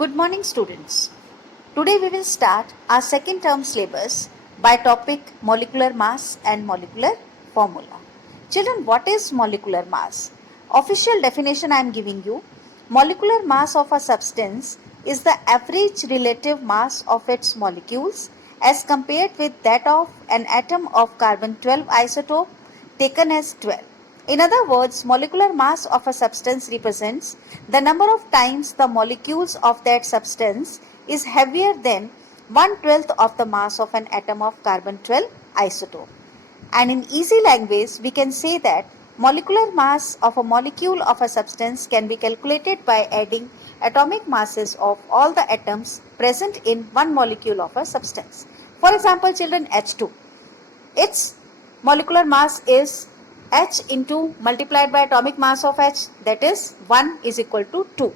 Good morning, students. Today we will start our second term syllabus by topic molecular mass and molecular formula. Children, what is molecular mass? Official definition I am giving you. Molecular mass of a substance is the average relative mass of its molecules as compared with that of an atom of carbon 12 isotope taken as 12. In other words, molecular mass of a substance represents the number of times the molecules of that substance is heavier than 1/12 of the mass of an atom of carbon 12 isotope. And in easy language, we can say that molecular mass of a molecule of a substance can be calculated by adding atomic masses of all the atoms present in one molecule of a substance. For example, children, H2. Its molecular mass is H into multiplied by atomic mass of H, that is 1 is equal to 2.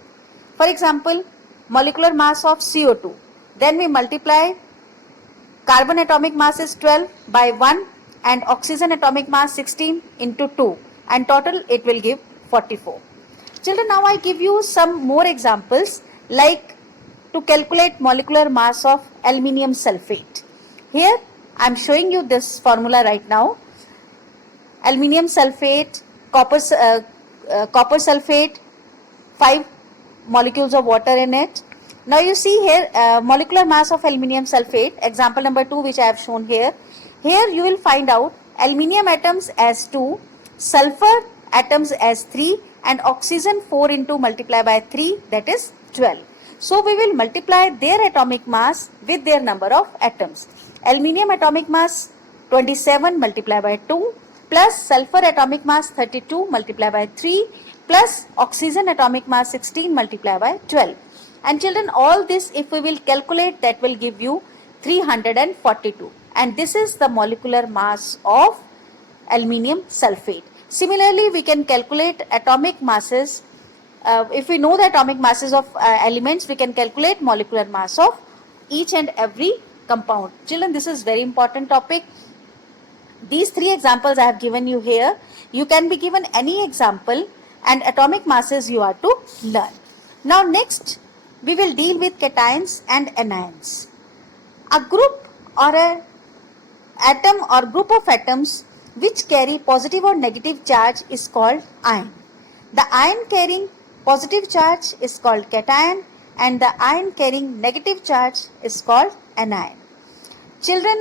For example, molecular mass of CO2, then we multiply carbon atomic mass is 12 by 1 and oxygen atomic mass 16 into 2, and total it will give 44. Children, now I give you some more examples like to calculate molecular mass of aluminium sulfate. Here I am showing you this formula right now. Aluminium sulfate, copper sulfate, 5 molecules of water in it. Now you see here molecular mass of aluminium sulfate, example number 2 which I have shown here. Here you will find out aluminium atoms as 2, sulfur atoms as 3 and oxygen 4 into multiply by 3, that is 12. So we will multiply their atomic mass with their number of atoms. Aluminium atomic mass 27 multiply by 2 plus sulfur atomic mass 32 multiply by 3 plus oxygen atomic mass 16 multiply by 12. And children, all this if we will calculate, that will give you 342, and this is the molecular mass of aluminium sulfate. Similarly, we can calculate atomic masses. If we know the atomic masses of elements, we can calculate molecular mass of each and every compound. Children, this is very important topic. These 3 examples I have given you here. You can be given any example and atomic masses you are to learn. Now next we will deal with cations and anions. A group or a atom or group of atoms which carry positive or negative charge is called ion. The ion carrying positive charge is called cation and the ion carrying negative charge is called anion. Children,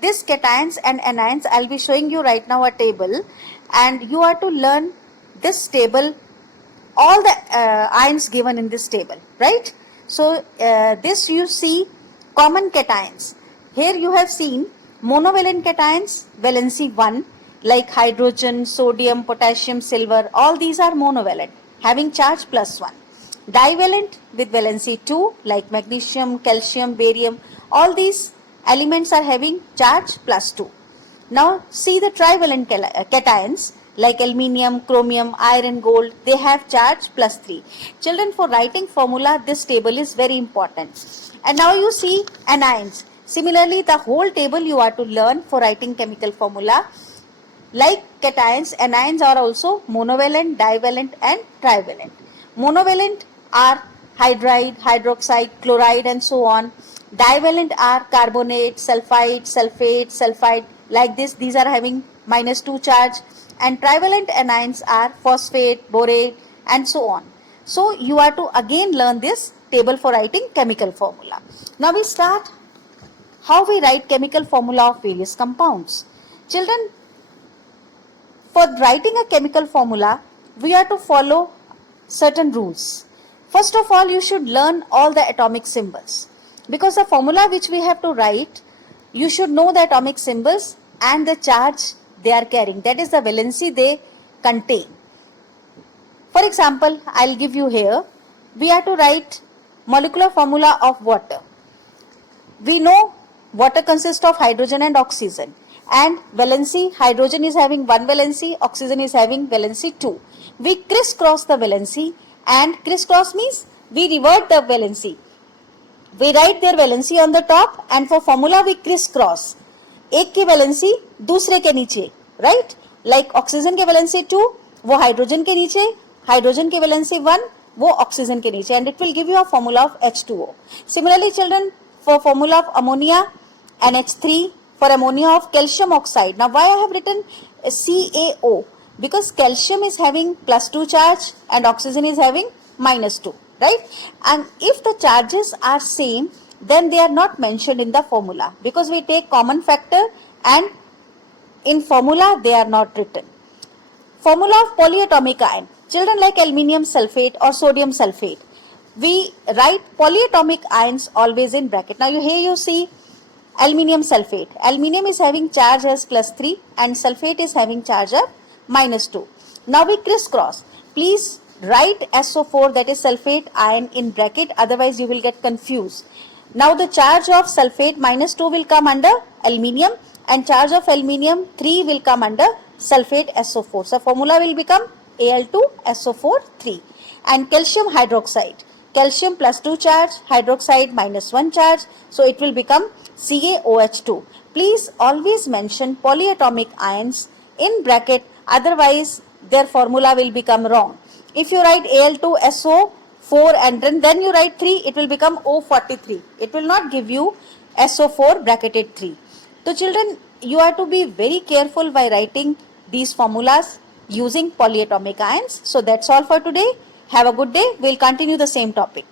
this cations and anions, I will be showing you right now a table, and you are to learn this table, all the ions given in this table, right? So this you see common cations. Here you have seen monovalent cations, valency 1, like hydrogen, sodium, potassium, silver, all these are monovalent, having charge +1. Divalent with valency 2, like magnesium, calcium, barium, all these elements are having charge +2. Now see the trivalent cations like aluminium, chromium, iron, gold, they have charge +3. Children, for writing formula, this table is very important. And now you see anions. Similarly, the whole table you are to learn for writing chemical formula. Like cations, anions are also monovalent, divalent and trivalent. Monovalent are hydride, hydroxide, chloride and so on. Divalent are carbonate, sulfide, sulfate, sulfide, like this, these are having -2 charge. And trivalent anions are phosphate, borate and so on. So you are to again learn this table for writing chemical formula. Now we start how we write chemical formula of various compounds. Children, for writing a chemical formula, we are to follow certain rules. First of all, you should learn all the atomic symbols, because the formula which we have to write, you should know the atomic symbols and the charge they are carrying, that is the valency they contain. For example, I will give you here, we are to write molecular formula of water. We know water consists of hydrogen and oxygen, and valency, hydrogen is having 1 valency, oxygen is having valency 2. We crisscross the valency, and crisscross means we revert the valency. We write their valency on the top, and for formula we crisscross. एक की valency दूसरे के नीचे, right? Like oxygen के valency 2, वो hydrogen के नीचे, hydrogen की वैलेंसी 1, वो ऑक्सीजन के नीचे, and it will give you a formula of H2O. Similarly children, for formula of ammonia, NH3, for ammonia of calcium oxide. Now why I have written CaO? Because calcium is having +2 charge and oxygen is having -2, right? And if the charges are same, then they are not mentioned in the formula, because we take common factor and in formula they are not written. Formula of polyatomic ion. Children, like aluminium sulfate or sodium sulfate, we write polyatomic ions always in bracket. Now here you see aluminium sulfate. Aluminium is having charge as +3 and sulfate is having charge of -2. Now we crisscross. Please write SO4, that is sulfate ion, in bracket, otherwise you will get confused. Now the charge of sulfate -2 will come under aluminium and charge of aluminium 3 will come under sulfate SO4. So formula will become Al2SO4 3. And calcium hydroxide. Calcium +2 charge, hydroxide -1 charge, so it will become CaOH2. Please always mention polyatomic ions in bracket, otherwise their formula will become wrong. If you write Al2SO4 and then you write 3, it will become O43. It will not give you SO4 bracketed 3. So children, you are to be very careful by writing these formulas using polyatomic ions. So that's all for today. Have a good day. We'll continue the same topic.